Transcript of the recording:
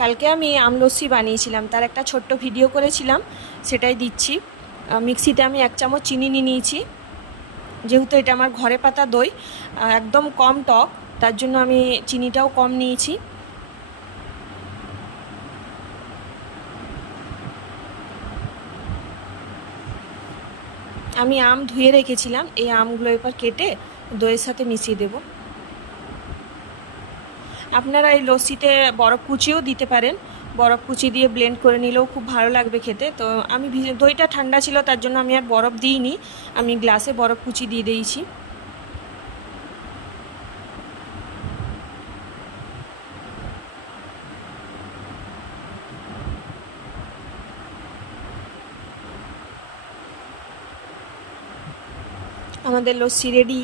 কালকে আমি আমলস্যি বানিয়েছিলাম, তার একটা ছোট্ট ভিডিও করেছিলাম, সেটাই দিচ্ছি। মিক্সিতে আমি 1 চামচ চিনি নিয়ে নিয়েছি। যেহেতু এটা আমার ঘরে পাতা দই, একদম কম টক, তার জন্য আমি চিনিটাও কম নিয়েছি। আমি আম ধুয়ে রেখেছিলাম, এই আমগুলো এবার কেটে দইয়ের সাথে মিশিয়ে দেব। আপনারা এই লস্যিতে বরফ কুচিও দিতে পারেন, বরফ কুচি দিয়ে ব্লেন্ড করে নিলেও খুব ভালো লাগবে খেতে। তো আমি দইটা ঠান্ডা ছিল, তার জন্য আমি আর বরফ দিইনি, আমি গ্লাসে বরফ কুচি দিয়ে দিয়েছি। আমাদের লস্যি রেডি।